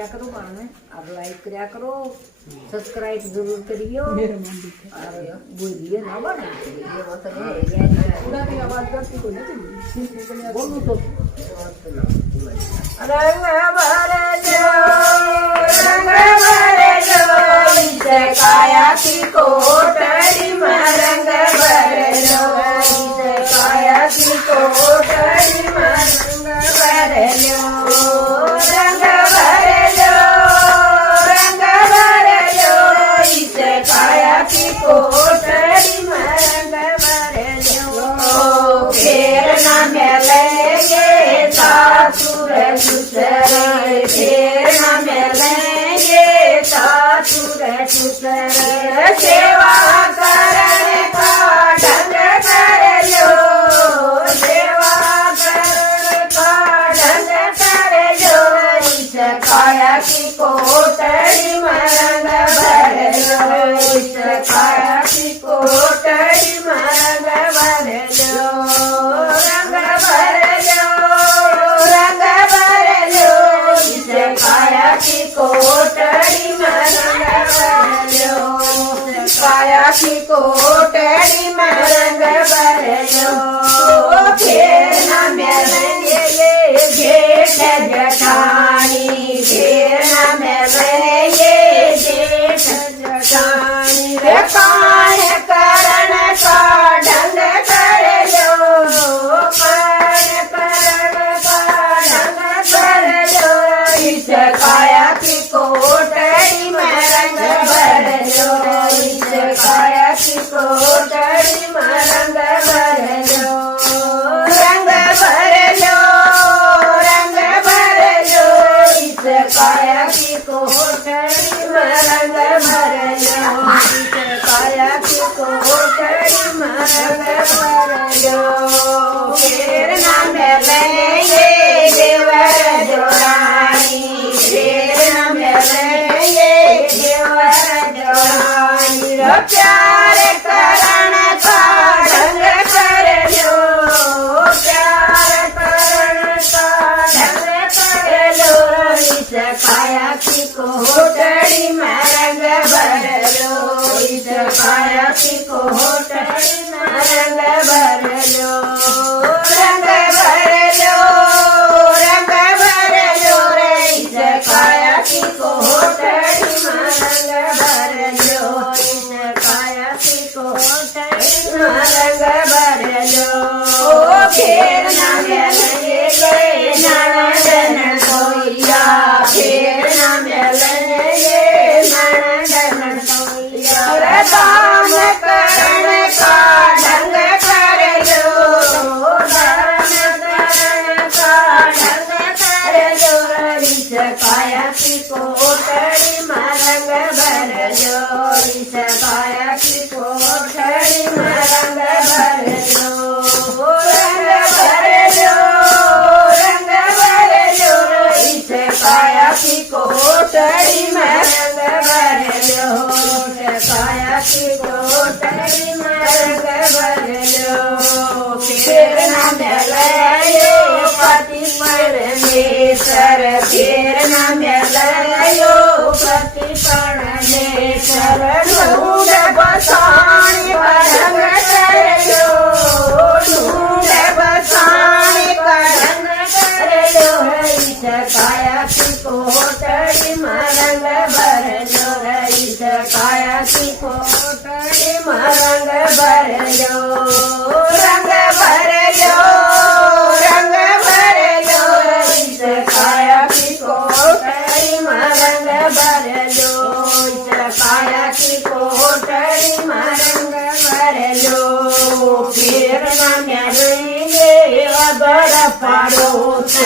કર્યા કરો પણ आप लाइक કર્યા કરો सब्सक्राइब जरूर करियो और बोलिए ना बना ये मतलब पूरा की आवाज करती कोई नहीं बोलूं तो रंग भरे जो इसे काया की कोटड़ी में रंग भरे जो इसे काया की कोटड़ी में रंग भरे जो रंग भरे जो रंग भरे जो इसे काया की कोटड़ी में रंग भरे जो फेर ना मिलेंगे सासुर ससुर फेर ना मिलेंगे सासुर ससुर सेवा करने का ढंग कर लो सेवा करने का ढंग कर लो इस काया की कोटड़ी में रंग भर लो इस काया की कोटड़ी में रंग भर लो रंग भर लो रंग भर लो इस काया की कोटड़ी में रंग भर लो काया की कोटड़ी में रंग भर लो फिर न मिलेंगे जेठ जठानी फिर न मिलेंगे जेठ जठानी कान करण का ढंग कर लो कान करण का ढंग कर लो इस काया की कोटड़ी में रंग भर लो इस काया की कोटड़ी में रंग भर लो रंग भर लो रंग भर लो इस काया की कोटड़ी में रंग भर लो इस काया की कोटड़ी में रंग भर लो फिर ना मिलेंगे देवर जोरानी फिर ना मिलेंगे देवर जोरानी प्यार करण का ढंग कर लो प्यार करण का ढंग कर लो इस काया की कोटड़ी में रंग भर लो इस काया की कोटड़ी में रंग भर लो रंग भर लो रंग भर लो रे इस काया की कोटड़ी में रंग भर लो इस काया की कोटड़ी में रंग भर लो फिर न मिलेंगे ननदन कोइया फिर न मिलेंगे ननदन कोइया दान करण का ढंग कर लो दान करण का ढंग कर लो इस काया की कोटड़ी में रंग भर लो इस काया की कोटड़ी में रंग भर लो रंग भर लो रंग भर लो इस काया की कोटड़ी में रंग भर लो काया की कोटड़ी में रंग भर लो फिर न मिलेंगे पति परमेश्वर फिर न मिलेंगे पति परमेश्वर ढूंढ बसाने का ढंग कर लो ढूंढ बसाने का ढंग कर लो इस काया की कोटड़ी में रंग भर लो इस काया की कोटड़ी में रंग भर लो रंग भर लो रंग भर लो इस काया की कोटड़ी में रंग भर लो इस काया की कोटड़ी में रंग भर लो फिर न मिलेंगे अगर पड़ोस